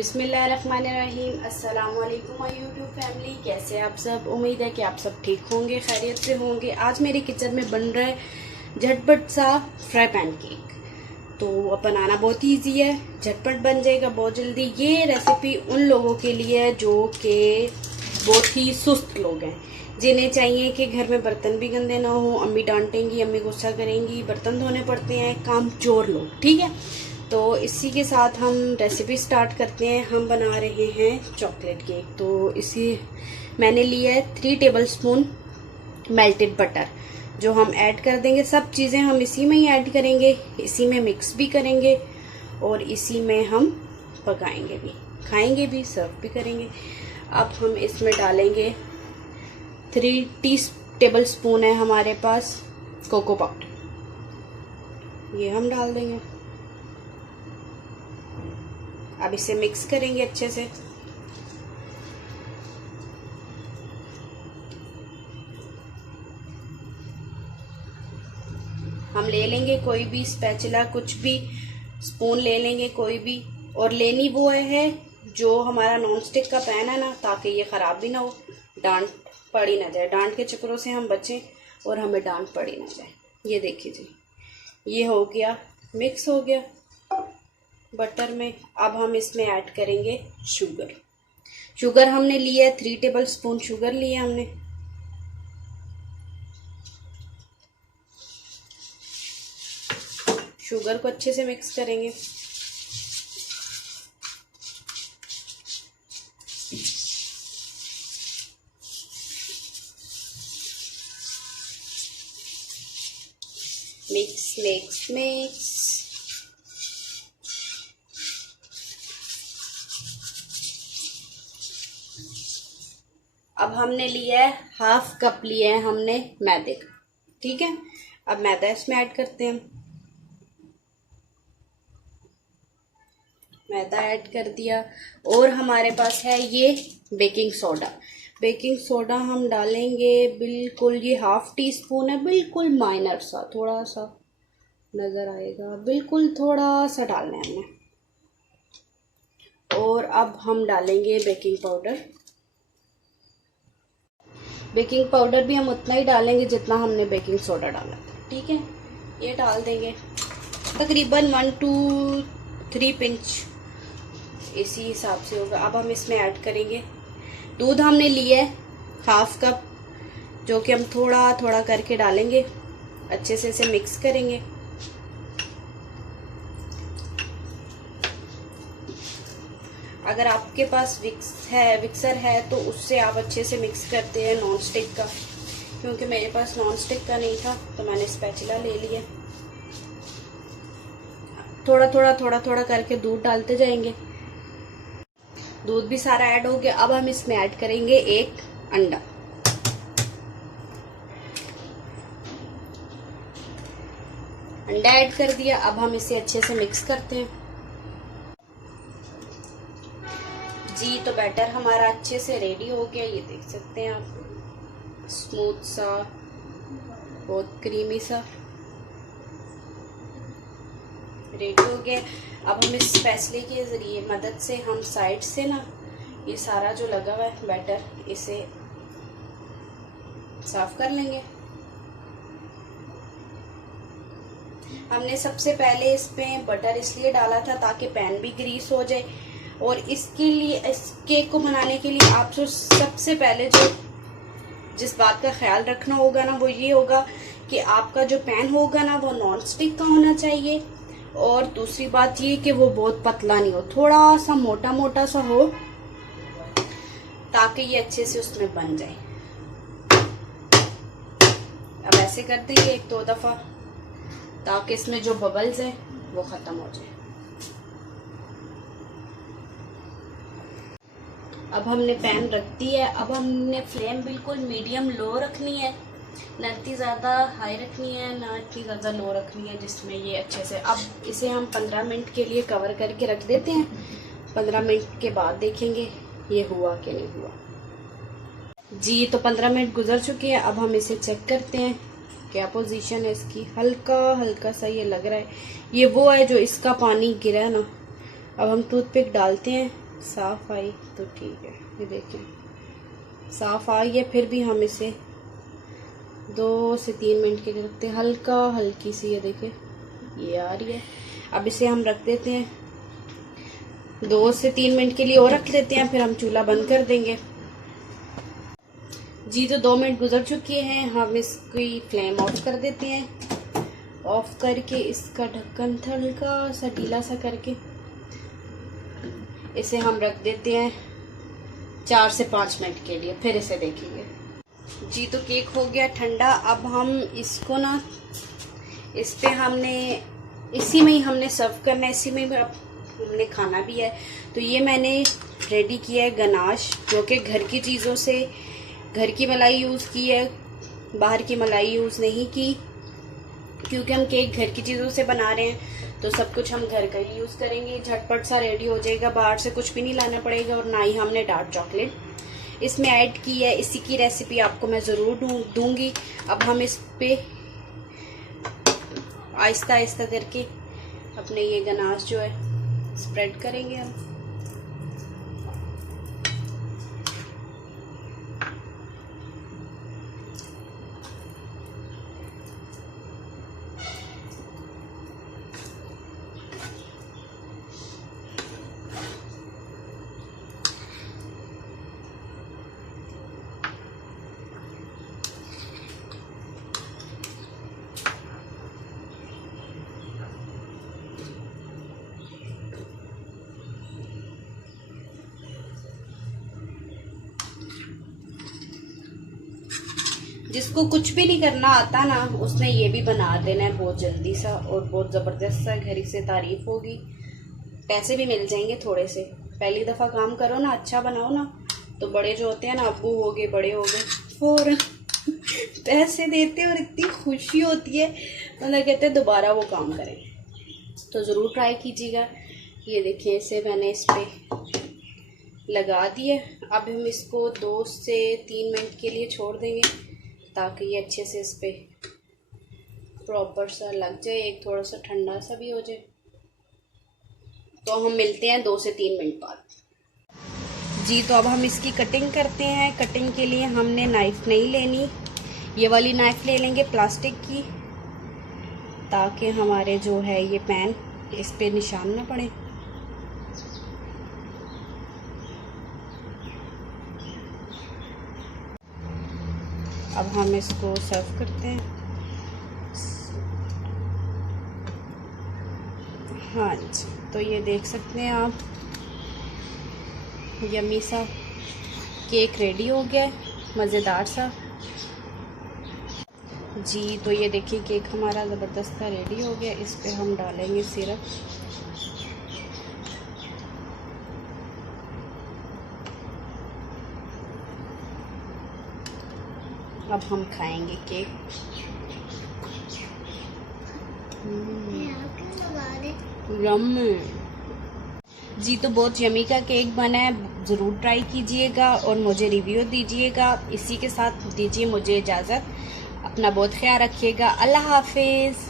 बिस्मिल्लाहिर्रहमानिर्रहीम। अस्सलाम वालेकुम माय यूट्यूब फैमिली, कैसे आप सब। उम्मीद है कि आप सब ठीक होंगे, खैरियत से होंगे। आज मेरे किचन में बन रहा है झटपट सा फ्राई पैन केक। तो बनाना बहुत इजी है, झटपट बन जाएगा बहुत जल्दी। ये रेसिपी उन लोगों के लिए है जो कि बहुत ही सुस्त लोग हैं, जिन्हें चाहिए कि घर में बर्तन भी गंदे ना हो। अम्मी डांटेंगी, अम्मी गुस्सा करेंगी, बर्तन धोने पड़ते हैं, काम चोर लोग। ठीक है, तो इसी के साथ हम रेसिपी स्टार्ट करते हैं। हम बना रहे हैं चॉकलेट केक। तो इसी मैंने लिया है 3 टेबलस्पून मेल्टेड बटर, जो हम ऐड कर देंगे। सब चीज़ें हम इसी में ही ऐड करेंगे, इसी में मिक्स भी करेंगे और इसी में हम पकाएंगे भी, खाएंगे भी, सर्व भी करेंगे। अब हम इसमें डालेंगे 3 टेबलस्पून है हमारे पास कोको पाउडर, ये हम डाल देंगे। अब इसे मिक्स करेंगे अच्छे से। हम ले लेंगे कोई भी स्पैचुला, कुछ भी स्पून ले लेंगे कोई भी, और लेनी वो है जो हमारा नॉन स्टिक का पैन है ना, ताकि ये ख़राब भी ना हो, डांट पड़ी ना जाए। डांट के चक्करों से हम बचें और हमें डांट पड़ी ना जाए। ये देखिए जी, ये हो गया, मिक्स हो गया बटर में। अब हम इसमें ऐड करेंगे शुगर। शुगर हमने लिया है 3 टेबलस्पून शुगर लिया हमने। शुगर को अच्छे से मिक्स करेंगे। Mix mix mix. अब हमने लिया है 1/2 कप लिया है हमने मैदे का। ठीक है, अब मैदा इसमें ऐड करते हैं। मैदा ऐड कर दिया और हमारे पास है ये बेकिंग सोडा। बेकिंग सोडा हम डालेंगे बिल्कुल, ये 1/2 टीस्पून है, बिल्कुल माइनर सा, थोड़ा सा नजर आएगा, बिल्कुल थोड़ा सा डालना है हमने। और अब हम डालेंगे बेकिंग पाउडर। बेकिंग पाउडर भी हम उतना ही डालेंगे जितना हमने बेकिंग सोडा डाला था। ठीक है, ये डाल देंगे तकरीबन 1 to 3 पिंच, इसी हिसाब से होगा। अब हम इसमें ऐड करेंगे दूध। हमने लिया है 1/2 कप, जो कि हम थोड़ा थोड़ा करके डालेंगे, अच्छे से इसे मिक्स करेंगे। अगर आपके पास विक्सर है तो उससे आप अच्छे से मिक्स करते हैं, नॉन स्टिक का। क्योंकि मेरे पास नॉन स्टिक का नहीं था तो मैंने स्पैचुला ले लिया। थोड़ा थोड़ा थोड़ा थोड़ा करके दूध डालते जाएंगे। दूध भी सारा ऐड हो गया। अब हम इसमें ऐड करेंगे 1 अंडा। अंडा ऐड कर दिया। अब हम इसे अच्छे से मिक्स करते हैं जी। तो बैटर हमारा अच्छे से रेडी हो गया, ये देख सकते हैं आप, स्मूथ सा, बहुत क्रीमी सा रेडी हो गया। अब हम इस स्पैचुले के जरिए मदद से हम साइड से ना, ये सारा जो लगा हुआ है बैटर, इसे साफ कर लेंगे। हमने सबसे पहले इसमें बटर इसलिए डाला था ताकि पैन भी ग्रीस हो जाए। और इसके लिए, इस केक को बनाने के लिए आप जो सबसे पहले जिस बात का ख्याल रखना होगा ना, वो ये होगा कि आपका जो पैन होगा ना, वो नॉन स्टिक का होना चाहिए। और दूसरी बात ये कि वो बहुत पतला नहीं हो, थोड़ा सा मोटा मोटा सा हो, ताकि ये अच्छे से उसमें बन जाए। अब ऐसे करते हैं 1-2 दफा, ताकि इसमें जो बबल्स हैं वो खत्म हो जाए। अब हमने पैन रख दी है। अब हमने फ्लेम बिल्कुल मीडियम लो रखनी है, ना इतनी ज़्यादा हाई रखनी है, ना इतनी ज़्यादा लो रखनी है, जिसमें ये अच्छे से। अब इसे हम 15 मिनट के लिए कवर करके रख देते हैं। 15 मिनट के बाद देखेंगे ये हुआ कि नहीं हुआ जी। तो 15 मिनट गुजर चुके हैं। अब हम इसे चेक करते हैं क्या पोजीशन है इसकी। हल्का हल्का सा ये लग रहा है, ये वो है जो इसका पानी गिरा है ना। अब हम टूथपिक डालते हैं साफ़ आई तो ठीक है। ये देखें साफ़ आई है, फिर भी हम इसे 2 से 3 मिनट के लिए रखते हैं। हल्की सी ये देखें ये आ रही है। अब इसे हम रख देते हैं 2 से 3 मिनट के लिए और रख देते हैं, फिर हम चूल्हा बंद कर देंगे। जी तो 2 मिनट गुजर चुके हैं, हम इसकी फ्लेम ऑफ कर देते हैं। ऑफ करके इसका ढक्कन हल्का सा ढीला सा करके इसे हम रख देते हैं 4 से 5 मिनट के लिए, फिर इसे देखेंगे। जी तो केक हो गया ठंडा। अब हम इसको ना इस पे हमने इसी में ही हमने सर्व करना है, इसी में ही अब हमने खाना भी है। तो ये मैंने रेडी किया है गनाश, जो कि घर की चीज़ों से घर की मलाई यूज़ की है, बाहर की मलाई यूज़ नहीं की, क्योंकि हम केक घर की चीज़ों से बना रहे हैं तो सब कुछ हम घर का ही यूज़ करेंगे। झटपट सा रेडी हो जाएगा, बाहर से कुछ भी नहीं लाना पड़ेगा, और ना ही हमने डार्क चॉकलेट इसमें ऐड की है। इसी की रेसिपी आपको मैं ज़रूर दूंगी। अब हम इस पे आहिस्ता आहिस्ता करके अपने ये गनाश जो है स्प्रेड करेंगे हम। जिसको कुछ भी नहीं करना आता ना, उसने ये भी बना देना है बहुत जल्दी सा, और बहुत ज़बरदस्त सा घर से तारीफ होगी, पैसे भी मिल जाएंगे थोड़े से। पहली दफ़ा काम करो ना, अच्छा बनाओ ना, तो बड़े जो होते हैं ना, अब्बू हो गए, बड़े हो गए, फौरन पैसे देते और इतनी खुशी होती है, मतलब कहते हैं दोबारा वो काम करें। तो ज़रूर ट्राई कीजिएगा। ये देखिए इसे मैंने इस पर लगा दिए। अब हम इसको 2 से 3 मिनट के लिए छोड़ देंगे, ताकि ये अच्छे से इस पे प्रॉपर सा लग जाए, एक थोड़ा सा ठंडा सा भी हो जाए। तो हम मिलते हैं 2 से 3 मिनट बाद। जी तो अब हम इसकी कटिंग करते हैं। कटिंग के लिए हमने नाइफ़ नहीं लेनी, ये वाली नाइफ़ ले लेंगे प्लास्टिक की, ताकि हमारे जो है ये पैन इस पे निशान ना पड़े। अब हम इसको सर्व करते हैं। हाँ जी, तो ये देख सकते हैं आप, यम्मी सा केक रेडी हो गया है, मज़ेदार सा। जी तो ये देखिए केक हमारा ज़बरदस्त सा रेडी हो गया। इस पे हम डालेंगे सिरप। अब हम खाएंगे केक। यम्मी। जी तो बहुत यम्मी का केक बना है, ज़रूर ट्राई कीजिएगा और मुझे रिव्यू दीजिएगा। इसी के साथ दीजिए मुझे इजाज़त। अपना बहुत ख्याल रखिएगा। अल्लाह हाफिज़।